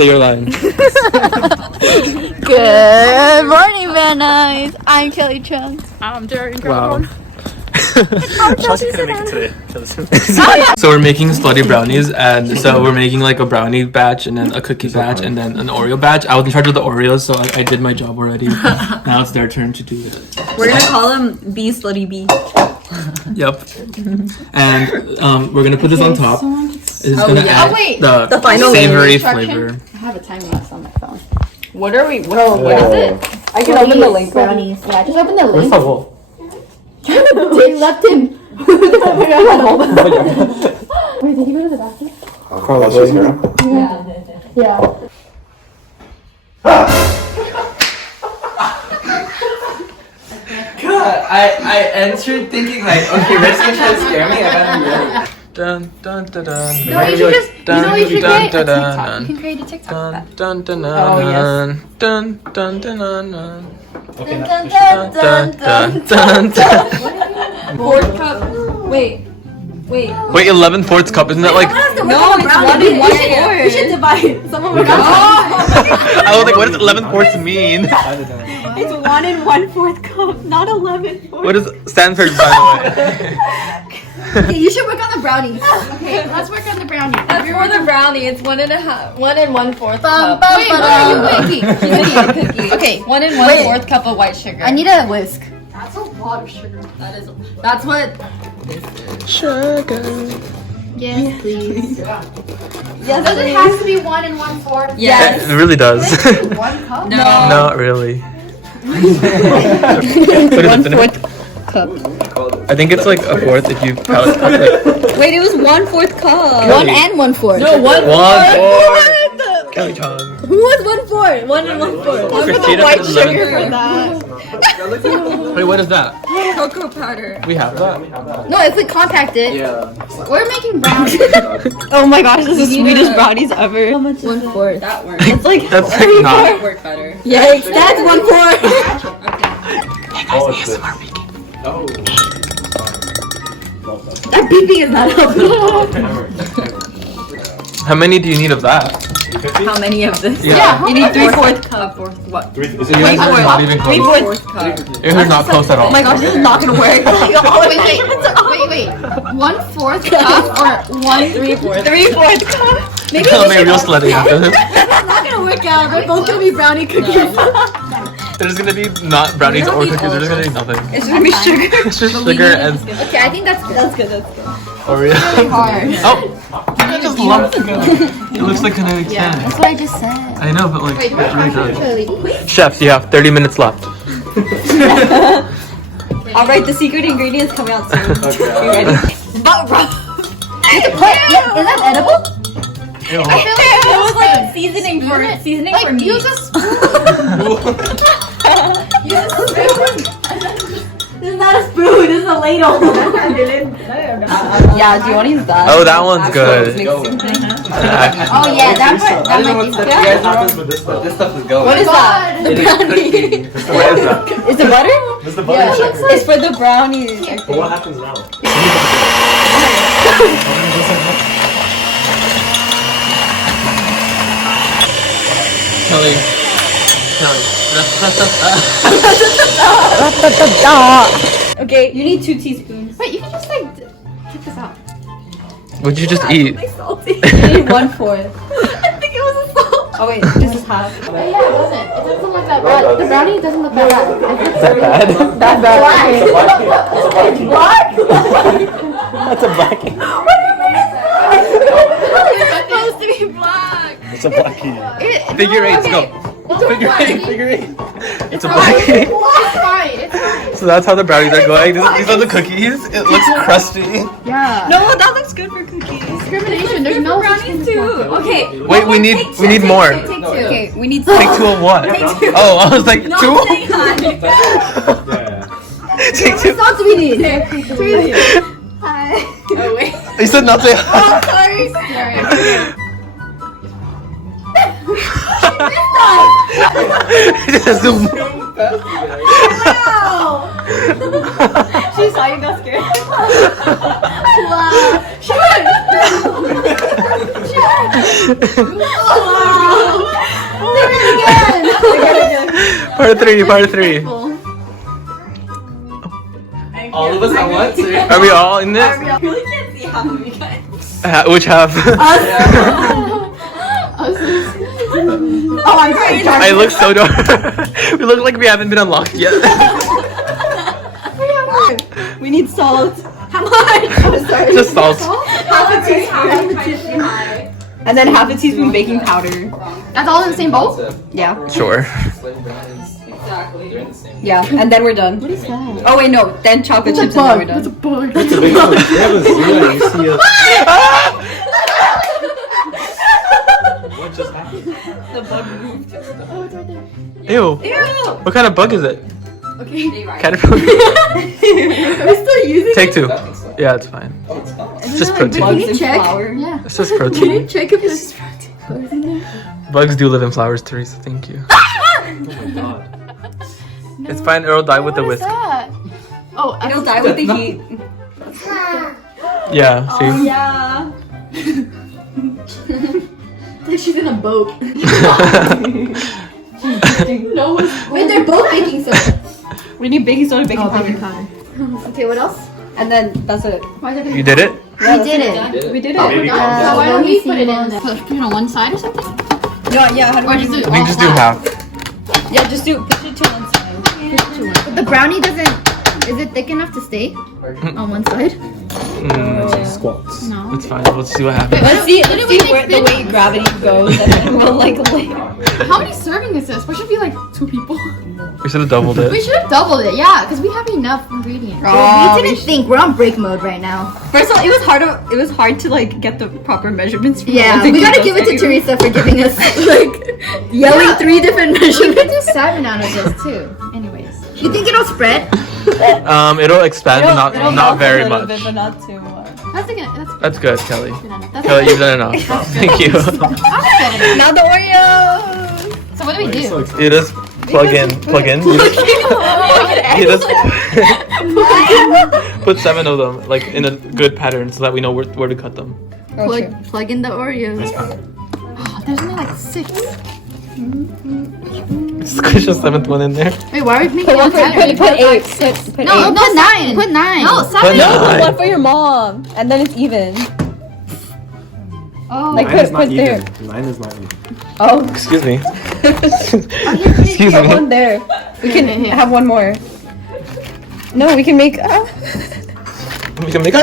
Say your line. Good morning, Van Nuys. I'm Kelly Chung. I'm Jerry. Wow. Chelsea couldn't make it today. So we're making slutty brownies, and so we're making like a brownie batch and then a cookie batch and then an Oreo batch. I was in charge of the Oreos, so I did my job already. Now it's their turn to do it. We're gonna call them B Slutty B. Yep. And we're gonna put this on top. It's gonna add the final savory flavor. I have a time lapse on my phone. What are we? What is it? I can open the link. Brownies. Yeah, just open the link. Where's the wolf? They left him. Wait, did he go to the bathroom? Probably. Yeah. God, I entered thinking like, okay, Red's gonna try to scare me. I gotta be ready. Dun dun dun dun. No, you should just. You know, you should create a dun, dun, TikTok. dun. You can create a TikTok. Dun dun dun Oh, dun yes. dun dun dun dun dun. Dun, dun, dun, dun, Dun dun. Fourth cup. Wait. Wait, 11/4 cup, isn't that like? No, it's 1 in 1 4. We should divide. Someone would I was like, what does 11/4 mean? It's 1 in 1/4 cup, not 11. What is Stanford, by the way? Okay, you should work on the brownies. Okay, let's work on the brownies. That's for the brownie. It's 1 1/4 cup. Wait, what are you making? She's making a cookie. Okay, 1 1/4 cup of white sugar. I need a whisk. That's a lot of sugar. That's what. Sugar. Yes, please. Yes, Does it have to be 1 in 1/4? Yes. It really does. 1 cup? No. Not really. What is it? 1/4 cup. I think it's like a fourth if you count like Wait, it was 1/4 cup. 1 and 1/4. No, 1/4. Kelly Chong. Who was 1/4? 1 and 1/4. Look at the white sugar for that. Wait, what is that? Cocoa powder. We have that. No, if we compact it. Yeah. We're making brownies. Oh my gosh, this is the sweetest brownies ever. How much? 1/4. That works. It's like That's like not. work better. Yikes, that's 1/4. Oh. That beeping is not helping. How many do you need of that? How many of this? Yeah. You need 3/4 cup. What? You guys are not even close. 3/4 cup. You're not close at all. Oh my gosh, this is not gonna work. Wait. 1/4 cup or 1/3? 3/4 cup. Maybe Tell we me should real go- slutty after this. That's not gonna work out. They're both gonna be brownie cookies. There's gonna be not brownies or cookies. There's gonna be nothing. It's gonna be sugar. It's just sugar and Okay, I think that's good. That's good. That's good. Oreo. Hard. Oh, it just lumped together. It looks like kinetic sand. That's what I just said. I know, but like Wait, it really does. actually. Chefs, you have 30 minutes left. All right, the secret ingredients coming out soon. Okay. You ready? But bro, Is that edible? Ew. I feel like it was like seasoning for Like, me. use a spoon. Use a spoon. This is not a spoon. This is a ladle. Yeah, do you want to use that? Oh, that one's good. Mixing thing. Oh yeah, that part. I That don't know might what be stuff good. you guys happens with this stuff. This stuff is going. What is that? God. The brownie. What is that? Is it butter? This is the Yeah, butter it looks sugar. It's for the brownies. I But what think. happens now? Kelly. Okay, you need 2 teaspoons. Wait, you can just like check this out. What'd you just eat? Salty. You need 1/4. I think it was a salt. Oh wait, this is half. Oh, yeah, it wasn't. It doesn't look that bad. The brownie doesn't look that bad. Is that bad? That's bad. That's a blackie. It's supposed to be black. It's a blackie. Figure eights, go. Figure eight. It's a blackie. It's fine. It's fine. So that's how the brownies are going. These are the cookies. It looks crusty. Yeah. No, that looks good for cookies. Discrimination. There's no brownies too. Okay. Wait, we need more. Take two. Okay, we need Take 2 of what? Oh, I was like 2. Take 2. What do we need? Hi. Oh wait. You said not say. Oh, sorry. Zoom. Wow. She saw you got scared. Wow. Wow. Part 3, part 3. All of us at once? Are we all in this? I really can't see half of you guys. Which half? Oh, I'm sorry. I look so dark. We look like we haven't been unlocked yet. We need salt. How much? Oh, sorry. Just salt. Half a teaspoon. And then half a teaspoon baking powder. That's all in the same bowl? Yeah. Sure. Exactly. They're in the same. Yeah. And then we're done. What is that? Oh wait, no. Then chocolate chips and then we're done. bug. That's a big one. They have a zoo and you see a... What just happened? The bug moved. Ew. What kind of bug is it? Okay. Caterpillar. We're still using Take 2. Yeah, it's fine. Oh, it's gone. It's just protein. bugs and flour. Yeah. It's just protein. Check if there's bugs in there. Bugs do live in flowers, Teresa. Thank you. Oh my god. It's fine. It'll die with the whisk. Oh, It'll die with the heat. Yeah. See. Oh yeah. she's in a boat. No. Wait, they're both baking soda. We need baking soda, baking Oh, powder. baking powder. Okay, what else? And then that's it. Why is it You did it? Yeah, We did it. We did it. Maybe So why don't we put it in? Put it on one side or something? Yeah, how do Or we just do I think just do half. Yeah, just do push it to one side. But the brownie doesn't. Is it thick enough to stay on one side? Squats. No. It's fine. Let's see what happens. Let's see Didn't we where make the way gravity goes, and then we'll like lay. How many serving is this? We should be like 2 people. We should have doubled We it. should have doubled it, yeah, because we have enough ingredients. Oh, we didn't think. We're on break mode right now. First of all, it was hard to like get the proper measurements. From Yeah, we gotta give it to Teresa for giving us like yelling 3 different We could measurements. do 7 out of this too. Anyways, you think it'll spread? It'll expand, but not very much. Bit, but not too much. That's good, Kelly. That's Kelly, you've done enough. Thank you. Now the Oreos. So what do we do? You just plug in. You just put 7 of them, like in a good pattern, so that we know where to cut them. Plug in the Oreos. Oh, there's only like 6. Squish a 7th one in there. Wait, why are we making one pattern? Put 8. No, put 9. Put 9. No, 7. Put No, 9. put one for your mom, and then it's even. Oh, Like, Mine is not put there. even. Mine is not even. Oh, Excuse me. excuse me. One there. We can have one more. No, we can make. We can make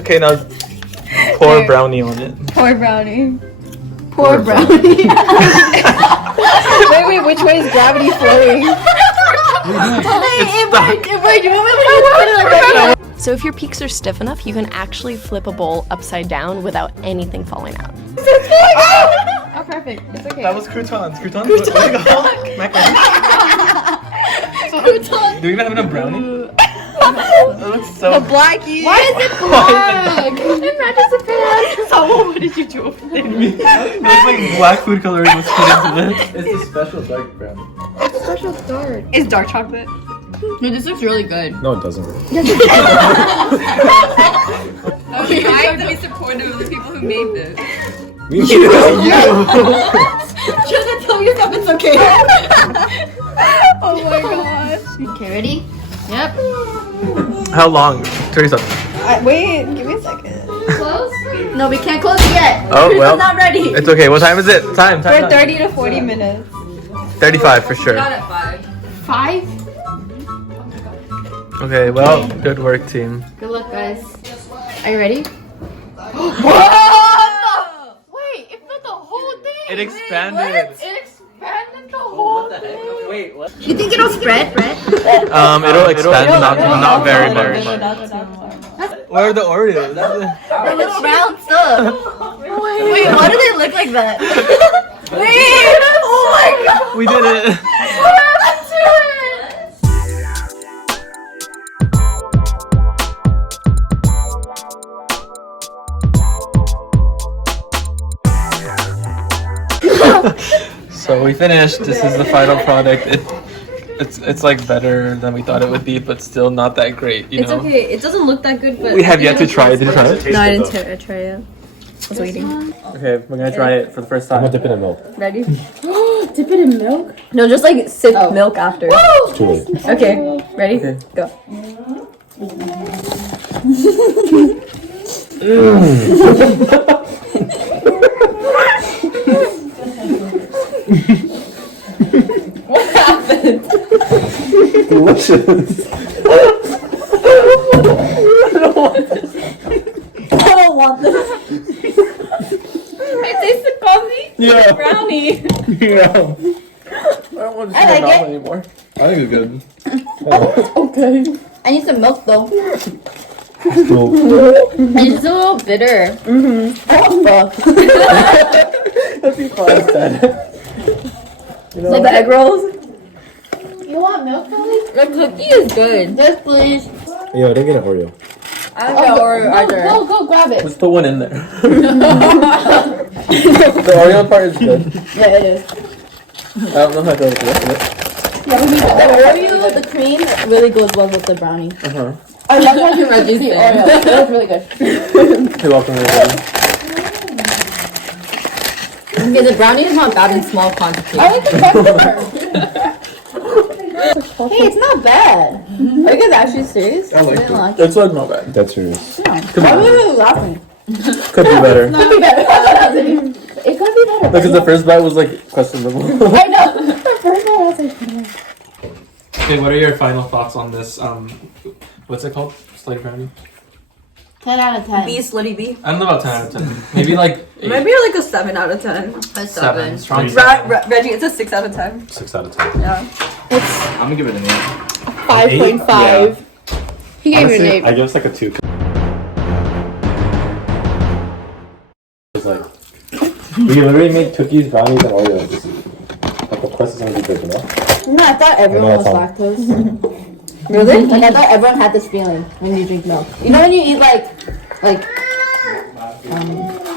Okay, now pour brownie on it. Poor brownie. poor brownie. Wait, which way is gravity flowing? So if your peaks are stiff enough, you can actually flip a bowl upside down without anything falling out. Oh, perfect. It's okay. That was croutons. Croutons? What do you call it? Macaroni? Do we even have enough brownie? It looks so... Blackie. Why is it black? It matches the pan. Someone, what did you do over there? It looks like black food coloring was put into this. It's the special dark brownie. Special start. It's dark chocolate. No, this looks really good. No, it doesn't. I was trying to be supportive of the people who made this. Me Just tell yourself it's okay. Oh my gosh. Okay, ready? Yep. How long? Teresa. Wait, give me a second. Close? No, we can't close it yet. Oh, well. Not ready. It's okay. What time is it? Time. For 30 to 40 minutes. 35 for sure. Not at 5. 5? Okay, well, good work, team. Good luck, guys. Are you ready? Whoa! Wait, it fit the whole thing. It expanded. It expanded the whole thing. Wait, what? You think it'll spread? It'll expand, not very much. Not too much. Where are the Oreos? The little round stuff. Wait, why do they look like that? Wait! Oh my god! We did it. What happened to it? So we finished. This is the final product. It's like better than we thought it would be, but still not that great. You It's know. okay. It doesn't look that good, but We have yet to try it. Did you try it? No, I didn't try it. was waiting. Okay, we're gonna try it for the first I'm time. gonna dip it in milk. Ready? Dip it in milk? No, just like sip milk after. It's too late. Okay, ready? Okay. Go. What happened? Delicious. I don't want this. It tastes like coffee. Yeah. Brownie. Yeah. I don't want to I like it. anymore. I think it's good. Okay. I need some milk though. Still, It's a little bitter. Oh fuck. That'd be fun. You know, Like the egg rolls. You want milk, Kelly? The cookie is good. Yes, please. yo, I didn't get an Oreo. I don't know or either. Go grab it. let's put one in there. The Oreo part is good. Yeah, it is. I don't know how to do the rest of it. The Oreo, the cream really goes well with the brownie. Uh-huh. I love watching Reggie's thing. Oreo. That was really good. You're welcome, everybody. Okay, the brownie is not bad in small quantities. I like the pepper. Hey, it's not bad. Are you guys actually serious? I like didn't like it. It's like not bad. That's serious. Why are you laughing? Could be better. Could be better. It could be better. Because the first bite was like questionable. I know. The first one I was like, Okay, what are your final thoughts on this? What's it called? Slutty brownie? 10 out of 10. B slutty B. I don't know about 10 out of 10. Maybe like 8. Maybe like a 7 out of 10. A 7. Strong Re- 7. Reggie, it's a 6 out of 10. 6 out of 10. Yeah. I'm gonna give it an 8. 5.5. He gave Honestly, it an 8. I guess like a 2. It's like we literally made cookies, brownies, and Oreos. This is- Like the crust is gonna be good enough. No, I thought everyone was I know lactose. Really? Like, I thought everyone had this feeling when you drink milk. You know when you eat like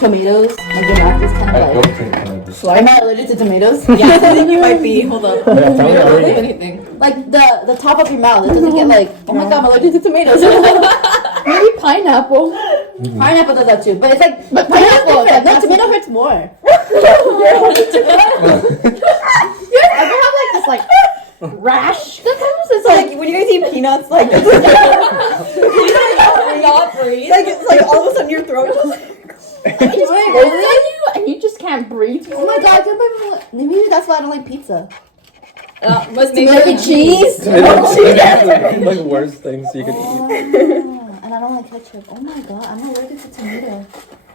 tomatoes? Like your mouth is kind I of don't like... drink any of this. Am I allergic to tomatoes? Yeah, I think you might be. Hold up. Yeah, tell me already. Anything. Like the top of your mouth, it doesn't get like, oh my god, I'm allergic to tomatoes. Maybe pineapple. Pineapple does that too, but it's like, but pineapple, like, no, tomato hurts more. You guys ever have like this like rash? Sometimes it's like, When you guys eat peanuts, like, you not breathe. Like, it's like all of a sudden your throat just. it just pulls on you and you just can't breathe. Oh my god, I can't believe maybe that's why I don't like pizza. Was Mac and cheese. It's like worst things you could eat. And I don't like ketchup. Oh my god, I'm allergic to tomato.